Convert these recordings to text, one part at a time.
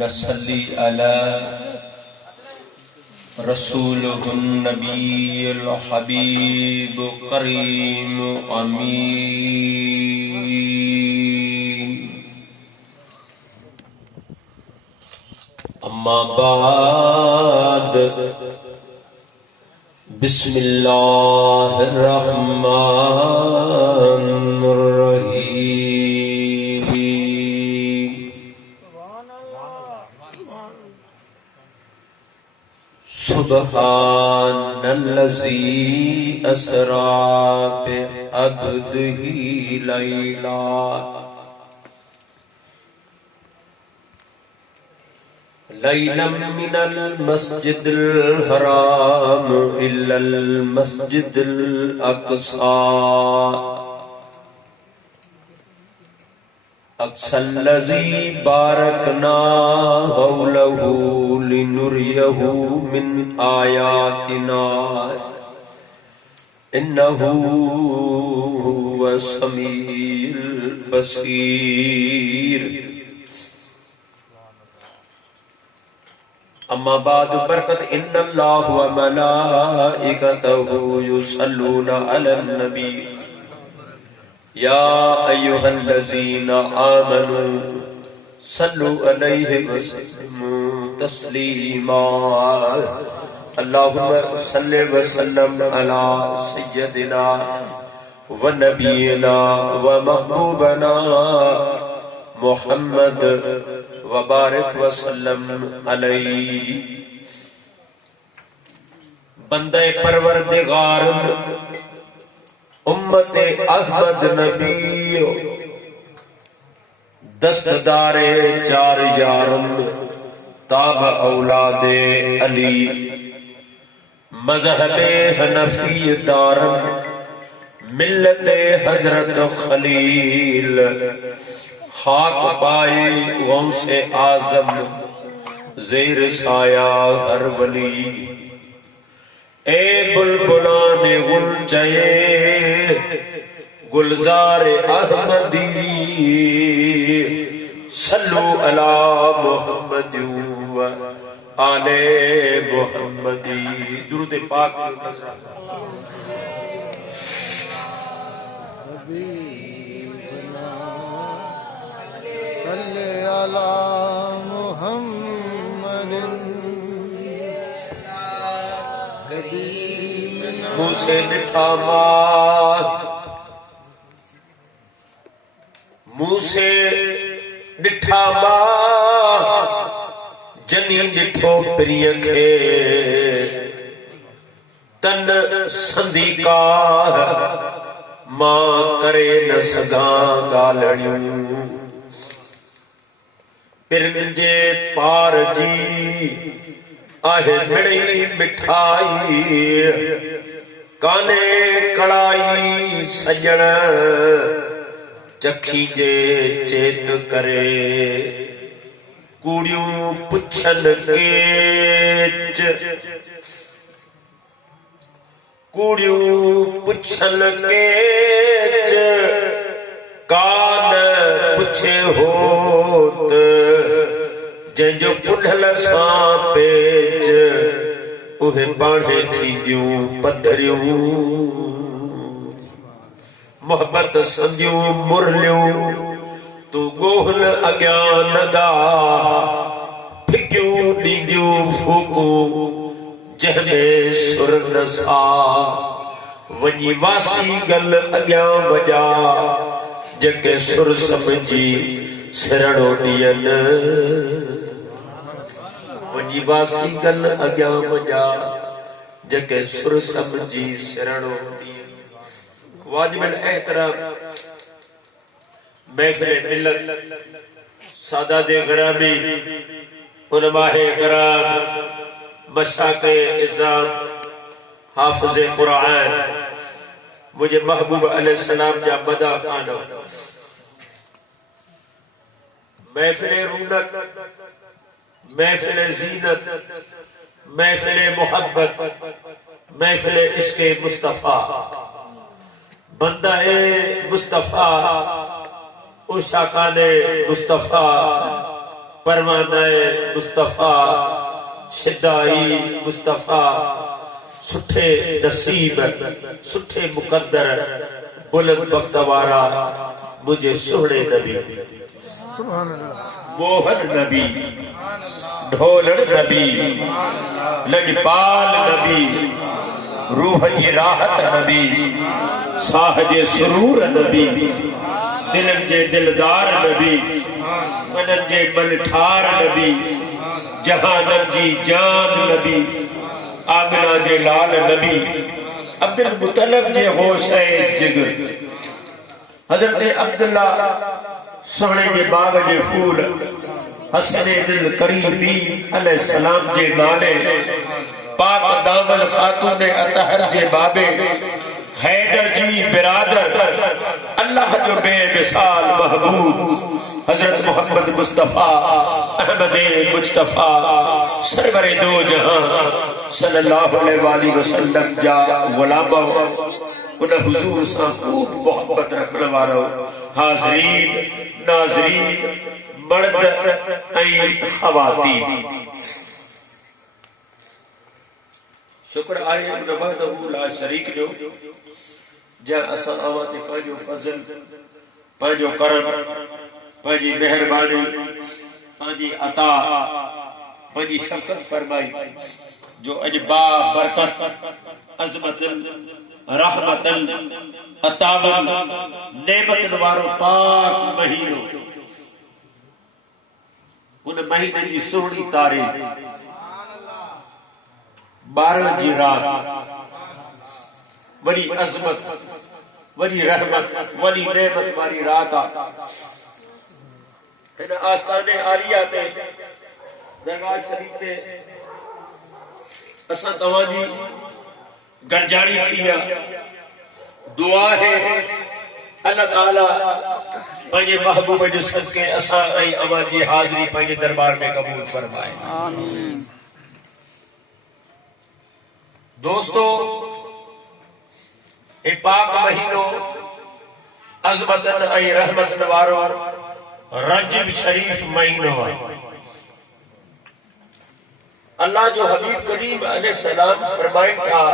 नसल्ली अला रसूलुहुन नबील हबीब करीम अमीन। अम्मा बाद बिस्मिल्लाहिर्रहमानिर्रहीम। सुब्हानल्लज़ी अस्रा बिअब्दिही लैला लैलम मिनल मस्जिदिल हराम इल्लल मस्जिदिल अक़सा अक़सल्लज़ी बारकना हौलहु लिनुरियहु मिन आयातिना इन्नहु हुवस्समीउल बसीर। अम्मा बाद बरकत इन्नल्लाह व मलाइकतहु युसल्लूना अलन नबी या अय्युहल्लज़ीना आमनू सल्लु अलैहि वसल्लिमू तस्लीमा। अल्लाहुम्मा सल्लि व सल्लिम अला सय्यदिना व नबीना व महबूबना मुहम्मद व बारिक व सल्लम अलैहि। बंदे परवरदिगार उम्मते अहमद नबी दस्तदारे चार यारम ताब औलादे अली मजहबे हनफी दारम मिल्लते हजरत खलील खाक पाए गौसे आजम ज़ेर साया हर वली। ए बुलबुलाने गुलचये गुलजार अहमदी सल्लु अला मुहम्मद व आले मुहम्मदी। दुरूद पाक सल्ले अला मुहम्मद। मुँह से मिठा मार मुँह से डिठा मार जनी डिठो प्रिय खे तन संधी का मां करे न सगा गालणियूं पिरजे पार जी आहे मिड़ी मिठाई काने कड़ाई सजण चखी जे चेत करे कूड़ियूं पुछन केच कूड़ियूं पुछन केच कान पुछे होत जंहिंजो पुढल सां पेच उहे बाणे थींदियूं पथरियूं मोहब्बत संदियूं मुरलियूं तू गोहल अॻियां नदा फिकियूं ॾींदियूं फूकूं जंहिंमें सुर न सा वञी वासी गल अॻियां वॼा जेके सुर समझी सिरणो ॾियनि वञी वासी गल अॻियां वॼा जेके सुर समझी सिरणो ॾियनि। वाजिबुल एहतराम महफिल मिल्लत सादाते गिरामी उलमाए किराम मशाइख़े इज़्ज़ाम हाफ़िज़े क़ुरआन मुझे महबूब अलैहिस्सलाम जा मदा खानो महफिल रूनक महफिल ज़ीनत महफिल मोहब्बत महफिल इश्क़े मुस्तफ़ा बंदा मुस्तफ़ा उस आकाने मुस्तफा परवानाए मुस्तफा शिदाई मुस्तफा सुठे नसीब सुठे मुकद्दर बुलंद बख्त वारा मुझे सोहणे नबी मोहन नबी ढोलण नबी लजपाल नबी रूह जी राहत नबी साहजे सुरूर नबी दिलन जे दिलदार नबी मनन जे मनठार नबी जहानन जी जान नबी आमिना जे लाल नबी अब्दुल मुतलब जे होशे जिगर हजरत अब्दुल्ला सोहणे जे बाग जे फूल हसने दिल करीबी अलैहिस्सलाम जे नाले पाक दामन खातून अतहर जे बाबे हैदर जी बिरादर अल्लाह जो बेमिसाल महबूब हजरत मोहम्मद मुस्तफा अहमद मुस्तफा सरवरे दो जहां सल्लल्लाहु अलैहि वसल्लम जा गुलाम उन हुजूर सां खूब मोहब्बत रखण वारो हाज़रीन नाज़रीन मर्द ऐं ख़वातीन शुक्र आहे उन वहदहू ला शरीक जो जंहिं असां अवां ते पंहिंजो फज़ल पंहिंजो करम पंहिंजी महिरबानी पंहिंजी अता पंहिंजी शफ़क़त फरमाई जो अॼु बा बरकत अज़मतन रहमतन अतावन नेमतन वारो पाक महीनो उन महीने जी सोहणी तारीख़ 12 जी रात वॾी अज़मत वॾी रहमत वॾी नेमत वारी रात आहे हिन आस्ताने आलिया ते दरगाह शरीफ ते असां तव्हांजी गरजानी थी आहे दुआ है अल्लाह ताला पंहिंजे महबूब जे सदके असां ऐं अवां जी हाज़िरी पंहिंजे दरबार में कबूल फरमाए आमीन। दोस्तों ए पाक महीनो अज़मतन ऐं रहमतन वारो रजब शरीफ महीनो आहे। अल्लाह जो हबीब करीम अलैहिस्सलाम फरमाइन था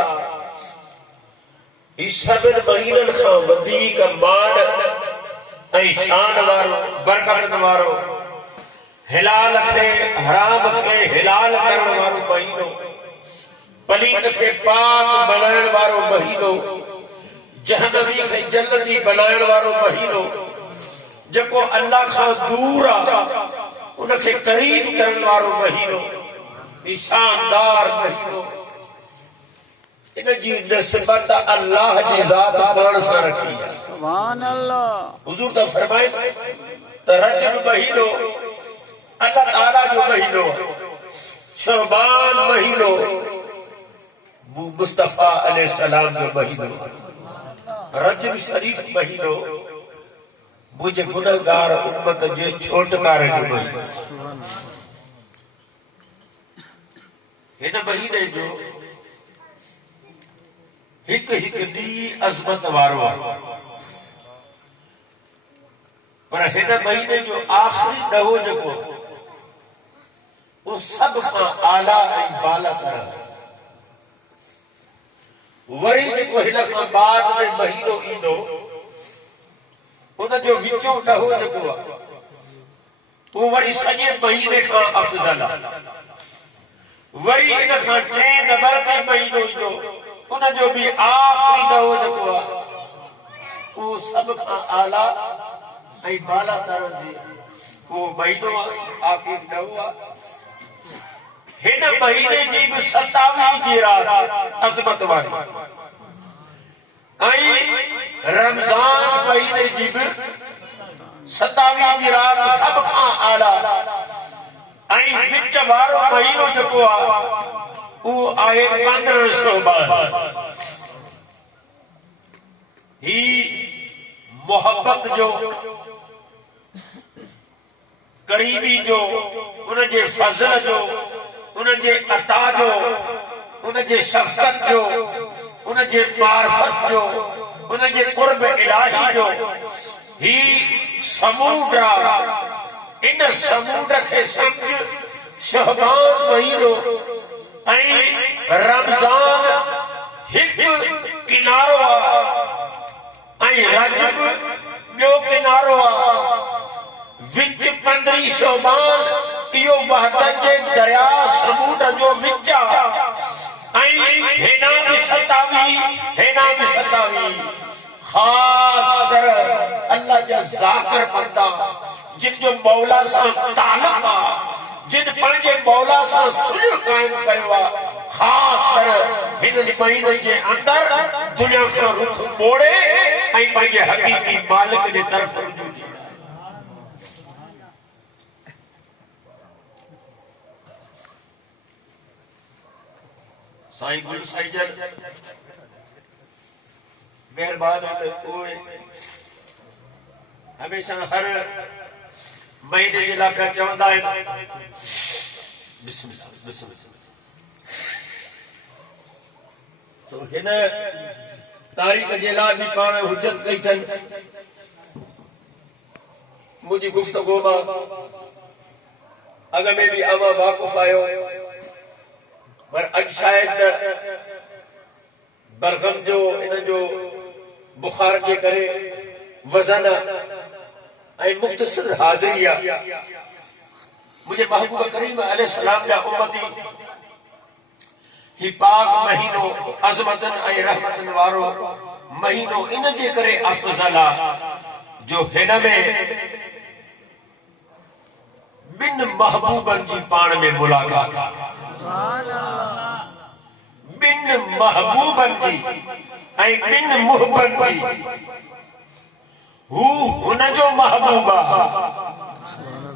इस सभिनि महीननि खां वधीक मान ऐं शान वारो बरकतन वारो हिलाल खे हराम खे हिलाल करण वारो महीनो पलीत खे पाक बणाइण वारो महीनो जहन्नमी खे जन्नती बणाइण वारो महीनो जेको अल्लाह खां दूर आहे उनखे करीब करण वारो महीनो शानदार महीनो इनजी निस्बत अल्लाह जी ज़ात पाण सां रखी है। सुभान अल्लाह। हुजूर तो फरमाए त रजब महीनो अल्लाह ताला जो महीनो शअबान महीनो मुस्तफा अलैहिस्सलाम जो महीनो रजब शरीफ महीनो मुझे गुनहगार उम्मत जे छोटकारे जो महीनो हिन महीने जो हिक हिक ॾींहुं अज़मत वारो आहे पर हिन महीने जो आख़िरी ॾहो जेको वो सब खां आला ऐं बाला तरह वरी जेको हिन खां बाद में महीनो ईंदो उन जो विचो ॾहो जेको आहे वो वरी सॼे महीने खां अफ़ज़ल आहे। वरी इन खां 3 नंबर ते महीनो ईंदो उन जो भी आखिरी ॾहो जेको आहे वो सब खां आला ऐं बाला तरह जी वो महीनो आहे आखिरी ॾहो आहे। हिन महीने जी भी 27 जी रात अज़मत वारी ऐं रमज़ान महीने जी भी 27 जी रात सब खां आला ऐं विच वारो महीनो जेको आहे वो आहे 15 शअबान। ही मोहब्बत जो करीबी जो उन जे फज़ल जो उन जे अता जो उन जे शफ़क़त जो उन जे मारिफत जो उन जे क़ुर्ब इलाही जो ही समूड इन समूड खे समझ शहबान महीनो ऐं रमज़ान हिकु किनारो आहे ऐं रजब ॿियो किनारो आहे विच 15 शहबान इहो वहदत जे दरिया समूड जो विच आहे ऐं हेना बि 27 हेना बि 27 खास कर अल्लाह जा ज़ाकिर बंदा जिन जो मौला सां ताल्लुक़ आहे जिन पंहिंजे मौला सां सुलह कायम कयो आहे खास कर हिन महीने जे अंदर दुनिया खां रुख मोड़े ऐं पंहिंजे हक़ीक़ी मालिक जे तरफ़ रुजू थी साईं गुल साईजन मेहरबान उहे हमेशा हर महीने जे लाइ पिया चवंदा आहिनि तो हिन तारीख़ जे लाइ बि पाण हुजत कई अथनि मुंहिंजी गुफ़्तगू मां अॻ में बि आवां वाक़ुफ़ आहियो पर अॼु शायदि बरगम जो इन जो बुखार जे करे वज़न ऐं मुख़्तसर हाज़िरी आहे मुझे महबूब करीम अलैहिस्सलाम जा उम्मती ही पाक महीनो अज़मतन ऐं रहमतन वारो महीनो इन जे करे अफ़ज़ल आहे जो हिन में बिन महबूबन जी पाण में मुलाक़ात बिन महबूबन जी ऐं बिन मुहबन जी हू हुन जो महबूबा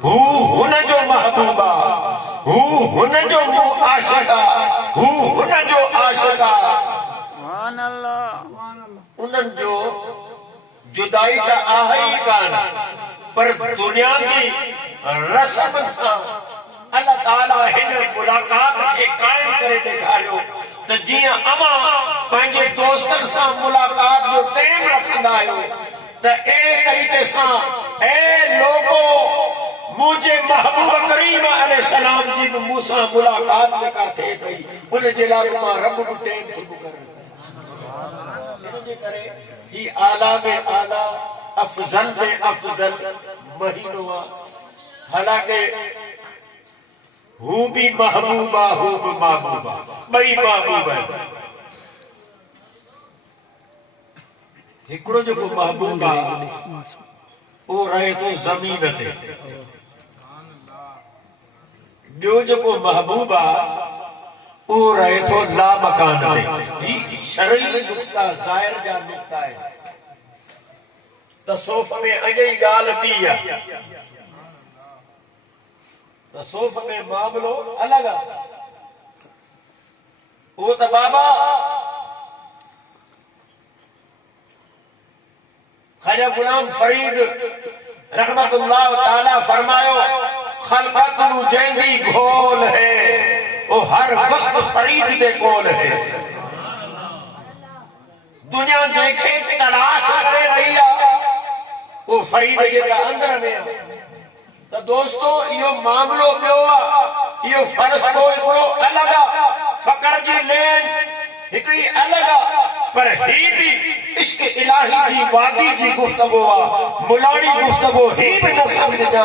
हू हुन जो महबूबा हू हुन जो आशिका हू हुन जो आशिका उन्हनि जो जुदाई त आहे ई कान पर दुनिया जी रस्म सां अल्लाह ताला हिन मुलाक़ात खे कायम करे ॾेखारियो त जीअं अवां पंहिंजे दोस्तनि सां मुलाक़ात जो टाइम रखंदा आहियो त अहिड़े तरीक़े सां ऐ लोगो मुझे महबूब करीम अलैहिस्सलाम जी बि मूंसां मुलाक़ात जेका थिए पई उन जे लाइ मां रब बि टाइम थो करे इन जे करे ही आला में आला अफजल में अफजल महीनो आहे हालांकि हू भी महबूबा हू भी महबूबा बई महबूबा हिकड़ो जो महबूबा वो रहे तो जमीन ते ॿियो जेको महबूबा वो रहे तो ला मकान ते ही शरई नुक्ता ज़ाहिर जा नुक्ता है तसौफ में अॼु ई ॻाल्हि ॿी आहे तसौफ में मामलो अलग आहे वो तो बाबा ख्वाजा गुलाम फरीद रहमतुल्लाह ताला फरमायो खलकत नू जंदी घोल है वो हर वक्त फरीद दे कोल है दुनिया जेके तलाश करे रही है वो फरीद जेका अंदर में है तो दोस्तों यो मामलो ॿियो आहे यो फरिश्तो हिकिड़ो अलॻि आहे फ़क़्र जी लेन हिकिड़ी अलॻि आहे पर ही भी इश्क इलाही जी वादी जी गुफ्तगू आहे मुलाणी गुफ्तगू ही भी न समझजा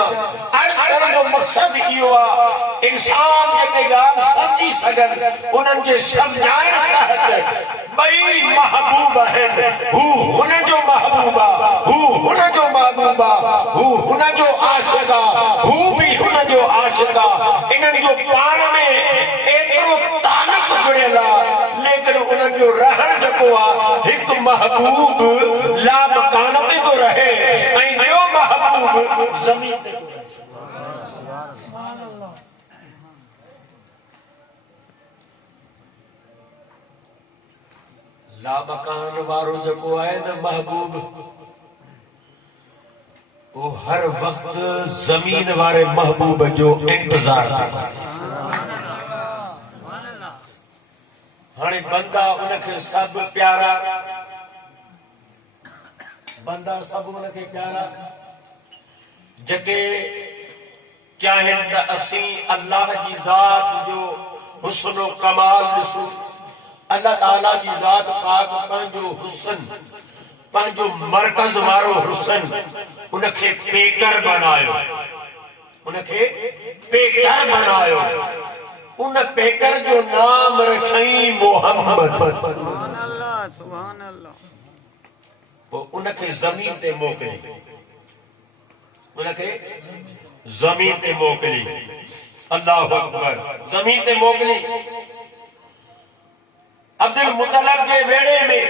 अर्ज़ करण जो मक़सद इहो आहे इंसान जेके ॻाल्हि समझी सघनि उन्हनि जे समझाइण तहत ॿई महबूब आहिनि हू हुन जो महबूब आहे हू हुन जो महबूब आहे हू हुन जो आशिक़ आहे हू भी हुन जो आशिक़ आहे इन्हनि जो पाण में एतिरो ताल्लुक़ जुड़ियल आहे लेकिन उन्हनि जो रहण जेको आहे हिकु महबूब ला मकान ते थो रहे ऐं ॿियो महबूब ज़मीन ते थो रहे ला मकान वारो जेको आहे न महबूब वो हर वक्त जमीन वारे महबूब जो इंतजार थो करे हाणे बंदा उनखे सब प्यारा बंदा सब उनखे प्यारा जके चाहें त असी अल्लाह की ज़ात जो हुस्न कमाल ॾिसूं। अल्लाह ताला जी ज़ात पाक पंहिंजो हुस्न, पंहिंजो मरकज़ वारो हुस्न उनखे पेकर बनायो, उनखे पेकर बनायो। उन पेकर जो नाम रखई मोहम्मद। सुभान अल्लाह, सुभान अल्लाह। वो उनखे ज़मीन ते मोकिली, उनखे ज़मीन ते मोकिली। अल्लाहु अकबर। ज़मीन ते मोकिली। अब्दुल मुतलब के वेड़े में,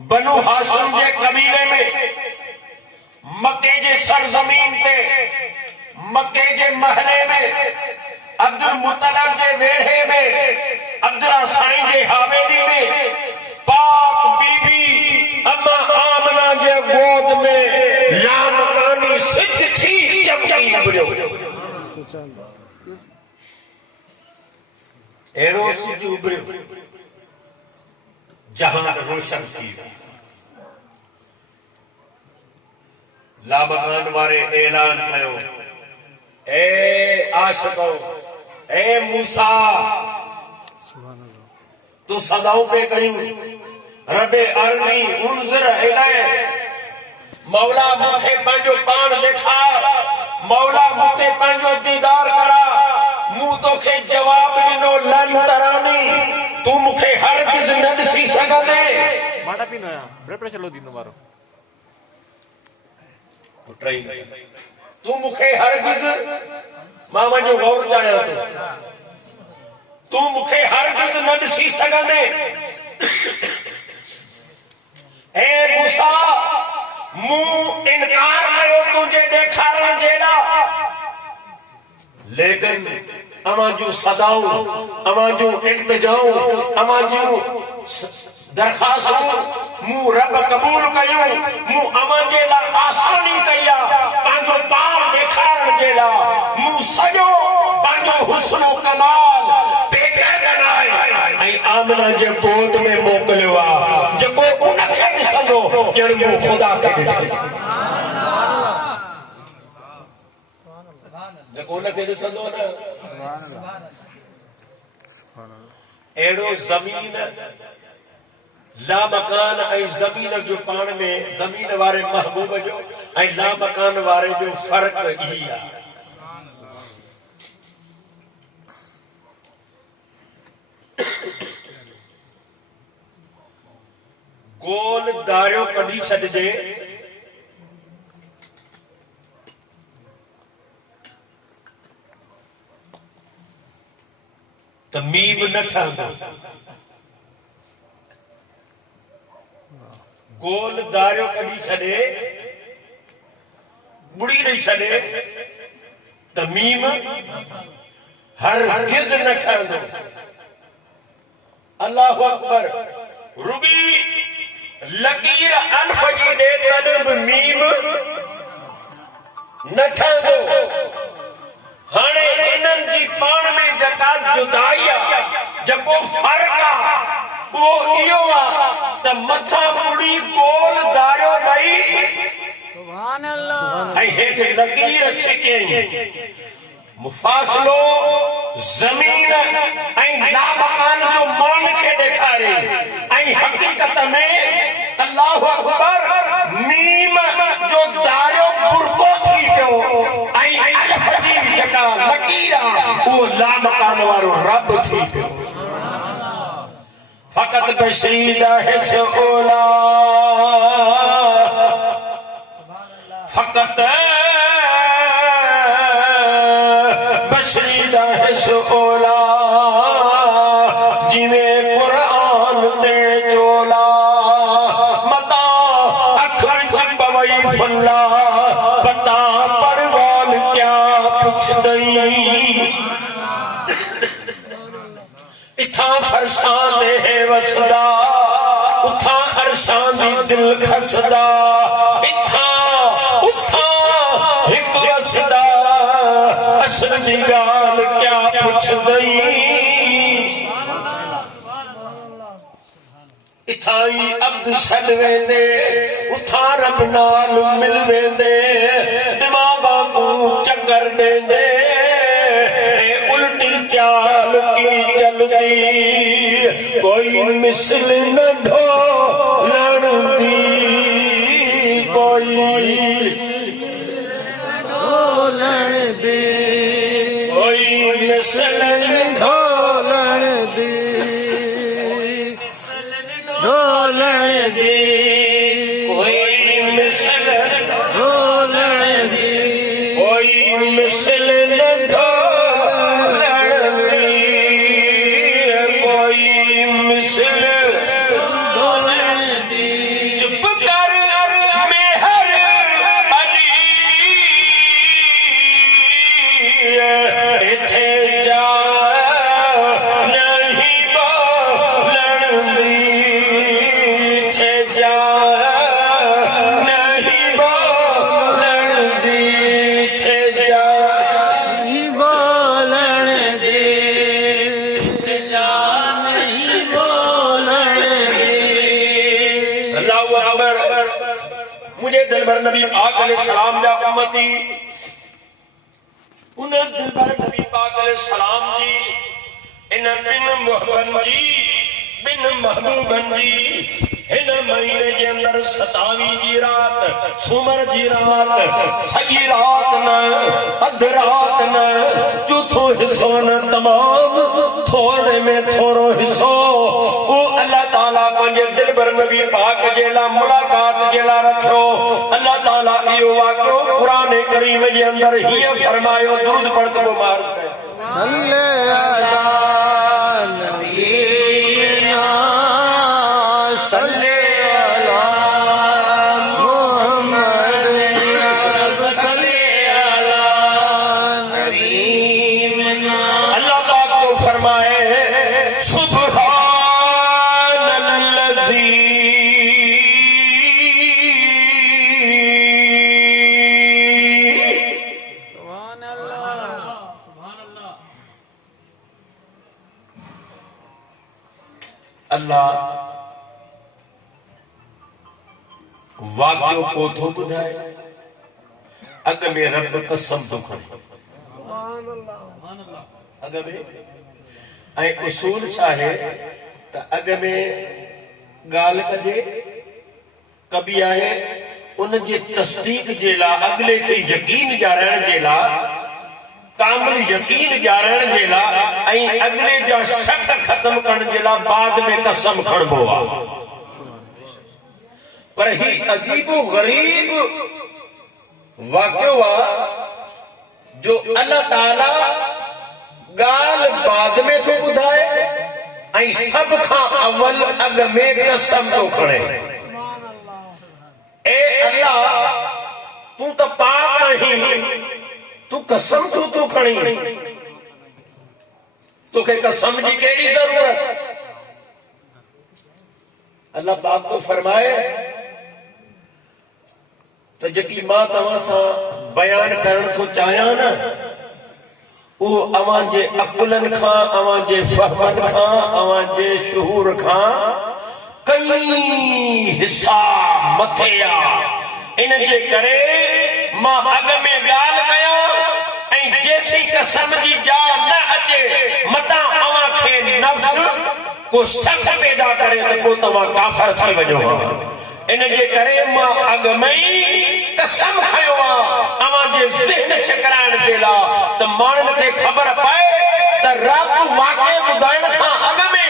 बनु हाशिम के कबीले में, मक्के के सरजमीन पे, मक्के के महले में, अब्दुल मुतलब के वेड़े में, अब्दुल्ला साईं के हवेली में, पाक बीबी अम्मा आमना के गोद में लामकानी सिच थी चमकी उभरियो। एड़ो सिच उभरियो, जहान रोशन थी। लामकान वारे ऐलान कयो, ए आशिको, ए मूसा, तू सदाओं पे कयूं रबे अरनी उनज़र इलाए। मौला मुखे पंहिंजो पान ॾेखार, मौला मुखे पंहिंजो दीदार करा। मूं तोखे जवाब ॾिनो लन तरानी, तू मुखे हरगिज़ न ॾिसी सघंदे। माड़ा पीनो आहियां, ब्लड प्रेशर लो दींदो मारो। तू मुखे हरगिज़, मां वञो गौर चाहियां थो, तू मुखे हरगिज़ न ॾिसी सघंदे। ए मूसा, मूं इनकार कयो तुंहिंजे ॾेखारण जे लाइ, लेकिन अवां जूं सदाऊं, अवां जूं इल्तिजाऊं, अवां जूं दरख़्वास्तूं मूं रब क़बूल कयूं। मूं अवां जे लाइ आसानी कई आहे, पंहिंजो पान ॾेखारण जे लाइ। मूं सॼो पंहिंजो हुस्न कमाल पेकर बनाए ऐं आमना जे गोद में मोकिलियो आहे, जेको उनखे ॾिसंदो ॼण मूं ख़ुदा खे ॾिठो। जेको उनखे ॾिसंदो न, अहिड़ो ज़मीन लामकान ऐं ज़मीन जो पाण में, ज़मीन वारे महबूब जो ऐं लामकान वारे जो फ़र्क़ ई आहे। गोल दारियो कढी छॾिजे त मीम न ठहंदो। गोल दारियो कढी छॾे, बुड़ी ॾेई छॾे त मीम हरगिज़ न ठहंदो। अल्लाहु अकबर। रुगी लकीर अल्फ जी ॾे तॾहिं बि मीम न ठहंदो। हाणे इन्हनि जी पाण में जेका जुदाई आहे, जेको फ़र्क़ु आहे, उहो इहो आहे त मथां बुड़ी गोल दारियो ॾेई सुभान अल्लाह ऐं हेठि लकीर छिके। मुफ़ासिलो ज़मीन ऐं लामकान जो मान खे ॾेखारे ऐं हक़ीक़त में अल्लाहु अकबर मीम जो दारियो बुरको थी पियो ऐं अल्फ जी जेका लकीर आहे उहो लामकान वारो रब थी पियो। फ़क़त बशीदा हिस ओला, फ़क़त बशीदा हिस ओला, जिवें कुरान ते चोला, मता अखर च पवई फुल्ला, पता परवान क्या पुछ दई। इथां फरसान है वसदा, उथां अरशां दी दिल खसदा, इथां उथां हिक वसदा, असर दी गाल क्या पुछ दई। इथां ही अब्द छॾ वेंदे, उथां रब नाल मिल वेंदे, कर देंदे उल्टी चाल की चलदी कोई मिसल न ढोलण दी कोई ढोलण दी कोई मिसल न ढोलण दी ढोलण दी कोई मिसल ढोलण दी कोई मिसल न ढोलण दी कोई मिसल ढोलण दी चुप कर मेहर अली इथे जा नहीं बोलण दी इथे जा नहीं बोलण दी इथे जा बोलण दे जा नहीं बोलण दे अल्लाहु अकबर मुझे दिलबर नबी पाक अलैहिस्सलाम जा उम्मती उन्हें दिलबर नबी पाक अलैहिस्सलाम जी इन बिन मोहब्बन जी बिन महबूबन जी इन महीने के अंदर 27 जी रात सुमर जी रात सजी रात न अध रात न चौथो हिस्सो न तमाम थोड़े में थोड़ो हिस्सो वो अल्लाह ताला पंहिंजे दिलबर नबी पाक जेला मुलाकात जेला रखो अल्लाह ताला इहो वाक़ियो कुरान करीम जे अंदर हीअं फरमायो दुरूद पढ़ के मार सल्ले अला नबीना सल्ले अला मुहम्मद सल्ले अला नबीना अल्लाह पाक को फरमाए सुब्हानल्लज़ी सुभान अल्लाह अल्लाह वाक़ियो को थो ॿुधाए अॻ में रब कसम थो खणे अॻ में ऐं उसूल छा आहे त अॻ में ॻाल्हि कजे कबी आहे उन जे तस्दीक जे लाइ अॻिले खे यकीन ॼाणण जे लाइ कामिल यकीन ॼाणण जे लाइ ऐं अॻिले जा शक ख़त्म करण जे लाइ बाद में कसम खणबो आहे पर ही अजीबो गरीब वाक़ियो आहे जो अल्लाह ताला ॻाल्हि बाद में थो ॿुधाए ऐं सभ खां अवल अॻ में कसम थो खणे ए अल्लाह तूं त पाक आहीं तूं कसम छो थो खणी तोखे कसम जी कहिड़ी ज़रूरत अल्लाह पाक तो फरमाए त जेकी मां तव्हां सां बयान करण थो चाहियां न उहो अवां जे अकुलन खां अवां जे फहमन खां अवां जे शुहूर खां कई हिस्सा मथे आहे इन जे करे मां अॻ में ॻाल्हि कयां ऐं जेसी कसम जी जान न अचे मतां अवां खे नफ़्स को शक पैदा करे त पोइ तव्हां काफ़िर थी वञो इन जे करे मां अॻ में ई कसम खयो आहे अवां जे ज़हन छिकराइण जे लाइ त माण्हुनि खे ख़बर पए त रब वाक़ई ॿुधाइण खां अॻ में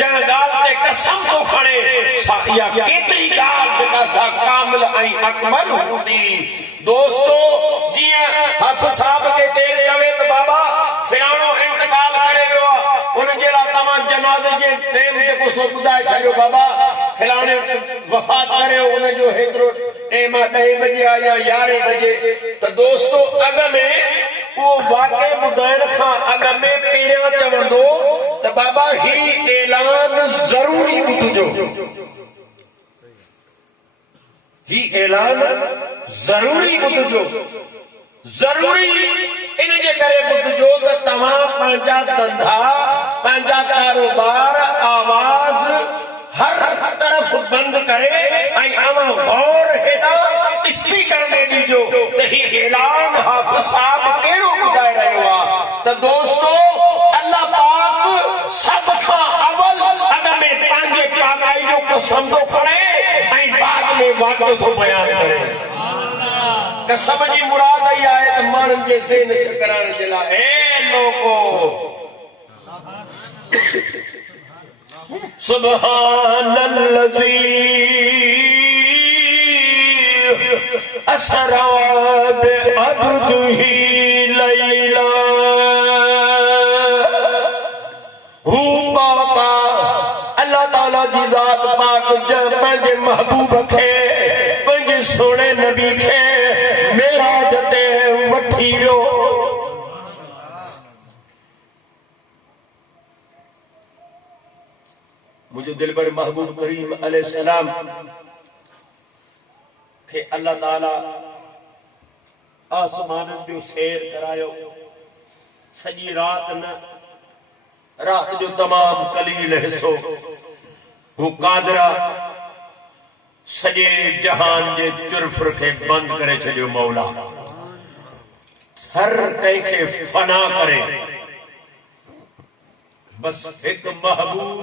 जंहिं ॻाल्हि ते कसम थो खणे सा इहा केतिरी ॻाल्हि जेका छा कामिल ऐं अकमल हूंदी दोस्तो जीअं हस साहब खे केरु चवे त बाबा फिराणो इंतकाल करे वियो आहे उन जे लाइ तव्हां जनाज़े जे टेम जेको सो ॿुधाए छॾियो बाबा फिलाणे वफ़ात करे उनजो हेतिरो टेम 10 बजे आहे या 11 बजे त दोस्तो अॻ में उहो वाक़ई ॿुधाइण खां अॻ में पहिरियां चवंदो त बाबा ही ऐलान ज़रूरी ॿुधजो ही ऐलान ज़रूरी ॿुधजो ज़रूरी इन जे करे ॿुधजो त तव्हां पंहिंजा धंधा पंहिंजा कारोबार आवाज़ हर तरफ बंद करे ऐं अवां गौर हेॾा स्पीकर में ॾिजो त ही ऐलान हाफ़िज़ साहब के वाक़ियो थो बयान करे कसम जी मुराद ई आहे त माण्हुनि जे ज़हन छकराइण जे लाइ ए लोगो सुब्हानल्लज़ी असरा बिअब्दिही लैला हू पाका अल्लाह ताला जी ज़ात पाक जब पंहिंजे महबूब खे पंहिंजे सोने नबी खे मेराज ते वठी वियो मुझे दिल पर महबूब करीम अलैहिस्सलाम खे अल्लाह ताला आसमान जो सैर करायो सॼी रात न रात जो तमाम कलील हिस्सो हू कादरा सॼे जहान जे चुरफुर खे बंद करे छॾियो मौला हर कंहिंखे फना करे बस हिकु महबूब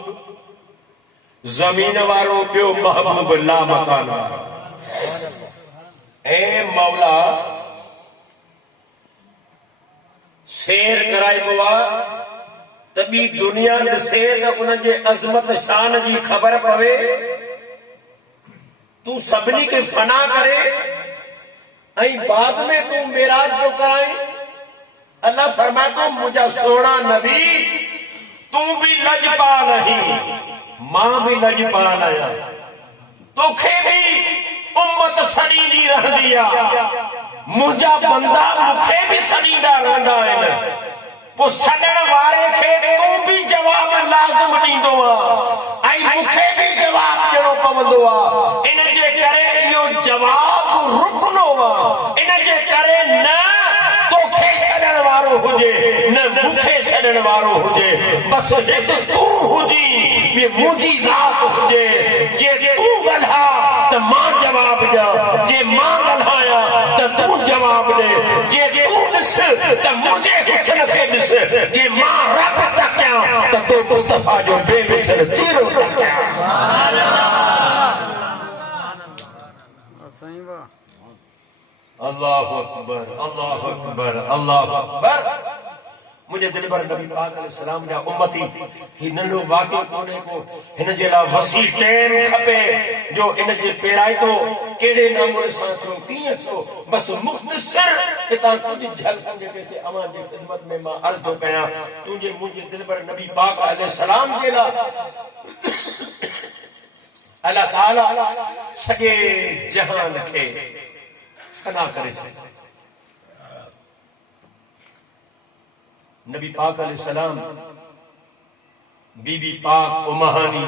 ज़मीन वारो ॿियो महबूब ला मकान वारो ऐं मौला शेर कराइबो आहे त ॿी दुनिया ॾिसे त उन जे अज़मत शान जी ख़बर पवे तू सभिनी खे फना करे ऐं बाद में तू मेराज पियो कराई अल्लाह फरमाए थो मुंहिंजा सोना नबी तू भी लजपाल आहीं मां भी लजपाल आहियां तोखे भी उम्मत सड़ींदी रहंदी आहे मुंहिंजा बंदा मूंखे भी सड़ींदा रहंदा आहिनि पोइ सॾण वारे खे तू भी जवाब लाज़िम ॾींदो आहे ऐं मूंखे भी जवाब ॾियणो पवंदो आहे इन जे करे इहो जवाब रुकनो आहे इन जे करे न तोखे सॾण वारो हुजे न मूंखे सॾण वारो हुजे बस हिकु तू हुजी ॿी मुंहिंजी ज़ात हुजे जे तू ॻाल्हा त मां जवाब ॾियां जे मां ॻाल्हायां त तू जवाब ॾे जे तू ॾिस त मुंहिंजे हुस्न खे ॾिस जे मां रब था कयां त तूं मुस्तफ़ा जो बेमिसल चेहरो था कयां अल्लाहु अकबर अल्लाहु अकबर अल्लाहु अकबर मुझे दिल भर नबी पाक अलैहिस्सलाम जा उम्मती ही नंढो वाक़ियो कोने को हिन जे लाइ वसी टाइम खपे जो इन जे पेराइतो कहिड़े नमूने सां थियो कीअं थियो बस मुख़्तसर हितां कुझु झलक जेके से अवां जी ख़िदमत में मां अर्ज़ थो कयां तुंहिंजे मुंहिंजे दिल भर नबी पाक अलैहिस्सलाम जे लाइ अल्लाह ताला सॼे जहान खे फना करे छॾियो नबी पाक अलैहिस्सलाम बीबी पाक उम्महानी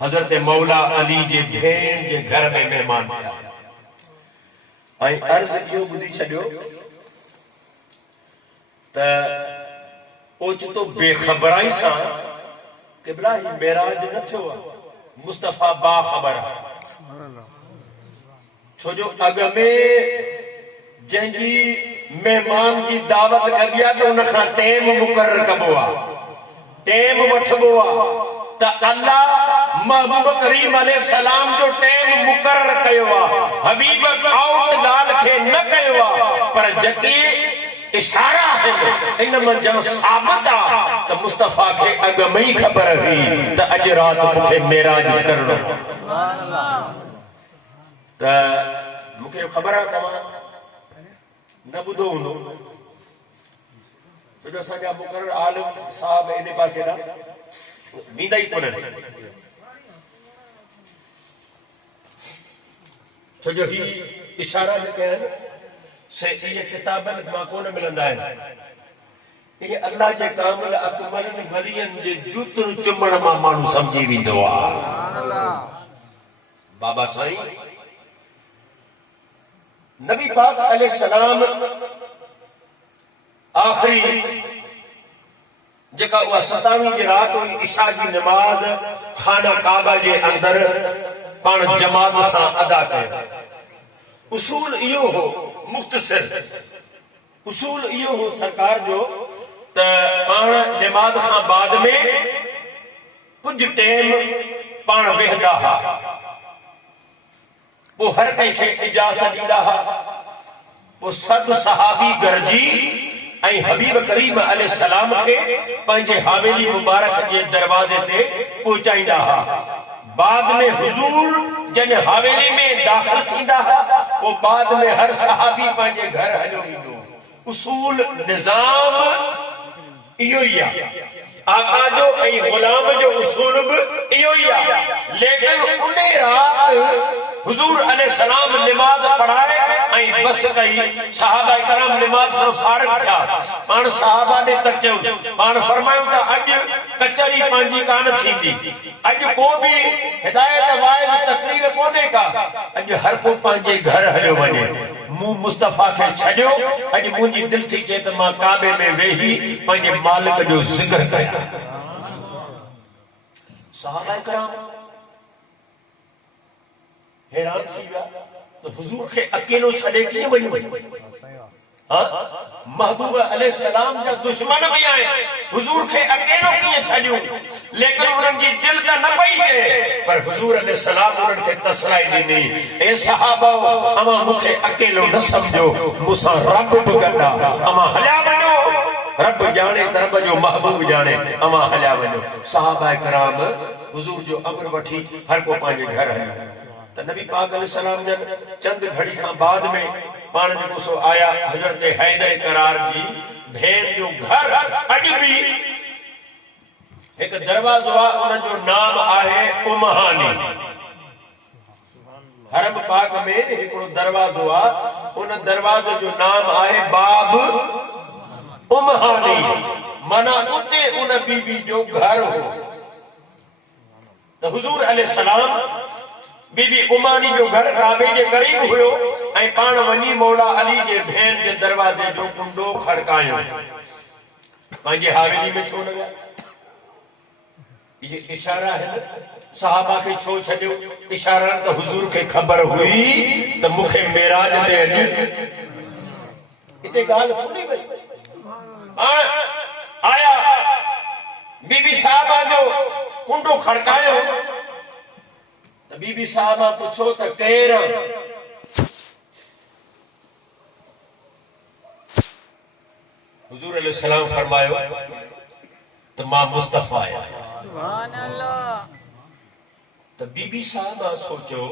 हजरत मौला अली जे भेण जे घर में मेहमान थिया ऐं अर्ज़ इहो ॿुधी छॾियो त ओचितो बेख़बराई सां क़िबला ही मेराज न थियो आहे मुस्तफ़ा बाख़बर आहे छो जो अॻ में जंहिंजी मेहमान की दावत कबी आहे त उन खां टाइम मुक़रर कबो आहे टाइम वठबो आहे त अल्लाह महबूब करीम अलैहिस्सलाम जो टाइम मुक़रर कयो आहे हबीब आउट ॻाल्हि खे न कयो आहे पर जेके इशारा आहिनि इन मंझां साबित आहे त मुस्तफ़ा खे अॻ में ई ख़बर हुई त अॼु राति मूंखे मेराज करणो त मूंखे ख़बर आहे तव्हां न ॿुधो हूंदो छो जो असांजा मुक़रर आलिम साहब इन पासे ॾांहुं वेंदा ई कोन्हनि छो जो ही इशारा जेके आहिनि से इहे किताबनि मां कोन मिलंदा आहिनि इहे अल्लाह जे कामिल अकमल वलियनि जे जूतनि चुमण मां माण्हू सम्झी वेंदो आहे बाबा साईं नबी पाक अलैहिस्सलाम आखिरी जेका उहा 27 जी रात हुई इशा जी नमाज खाना काबा जे अंदर पाण जमात सां अदा कयो उसूल इहो हो मुख़्तसर उसूल इहो हो सरकार जो त पाण नमाज खां बाद में कुछ टाइम पाण वेहदा हा वो हर कंहिंखे इजाज़त ॾींदा हुआ। वो सब सहाबी गरजी ऐं हबीब करीम अलैहिस्सलाम खे पंहिंजे हवेली मुबारक जे दरवाजे ते पहुचाईंदा हुआ। बाद में हुजूर जन हवेली में दाखिल थींदा हुआ, वो बाद में हर सहाबी पंहिंजे घर हलियो ईंदो। उसूल निज़ाम इहो ई आहे। आका जो ऐं गुलाम जो उसूल बि इहो ई आहे। लेकिन उन रात हुजूर अलैहिस्सलाम नमाज पढ़ाए ऐं बस कई। सहाबा कराम नमाज खां फारिग थिया। पाण सहाबा ने तकियो, पाण फरमायो त अॼु कचहरी पंहिंजी कान थींदी, अॼु को बि हिदायत वाइज तकरीर कोन्हे का, अॼु हर को पंहिंजे घर हलियो वञे। मूं मुस्तफ़ा खे छॾियो। अॼु मुंहिंजी दिलि थी चए त मां काबे में वेही पंहिंजे मालिक जो ज़िक्र कयां। सहाबा कराम हैरान थी विया तो हुजूर खे अकेलो छॾे कीअं वञूं? महबूब अलैहिस्सलाम जा दुश्मन भी आए, हुजूर खे अकेलो कीअं छॾियूं? लेकिन उन्हनि जी दिल त न पई थे, पर हुजूर अलैहिस्सलाम उन्हनि खे तसलाई ॾिनी। ए सहाबा, अमा मूंखे अकेलो न समझो, मूंसां रब बि गॾु आहे, अमा हलिया वञो। रब जाने त रब जो महबूब जाने, अमा हलिया वञो। सहाबा कराम हुजूर जो अमर वठी हर को पंहिंजे घर हलियो। त नबी पाक अलैहिस्सलाम जन चंद घड़ी खां बाद में पाण जेको सो आया हज़रत हैदर करार जी भेण जो घर। अॼु बि हिकु दरवाज़ो आहे, उन जो नाम आहे उमहानी। हरम पाक में हिकिड़ो दरवाज़ो आहे, उन दरवाज़े जो नाम आहे बाब उमहानी। माना उते उन बीबी जो घर हो। त हुजूर अलैहिस्सलाम बीबी उमानी जो घर काबे जे करीब हुयो ऐं पाण वञी मौला अली जे भेण जे दरवाजे जो कुंडो खड़कायो। पंहिंजे हवेली में छो न विया? ये इशारा है। सहाबा खे छो छॾियो? इशारा त हुजूर खे ख़बर हुई त मूंखे मेराज ते अॼु हिते ॻाल्हि भुली वई। आया बीबी साहबा जो कुंडो खड़कायो। बीबी साहबा पुछो त केर? हुजूर अलैहिस्सलाम फरमायो त मां मुस्तफ़ा आया। सुभान अल्लाह। त बीबी साहबा सोचो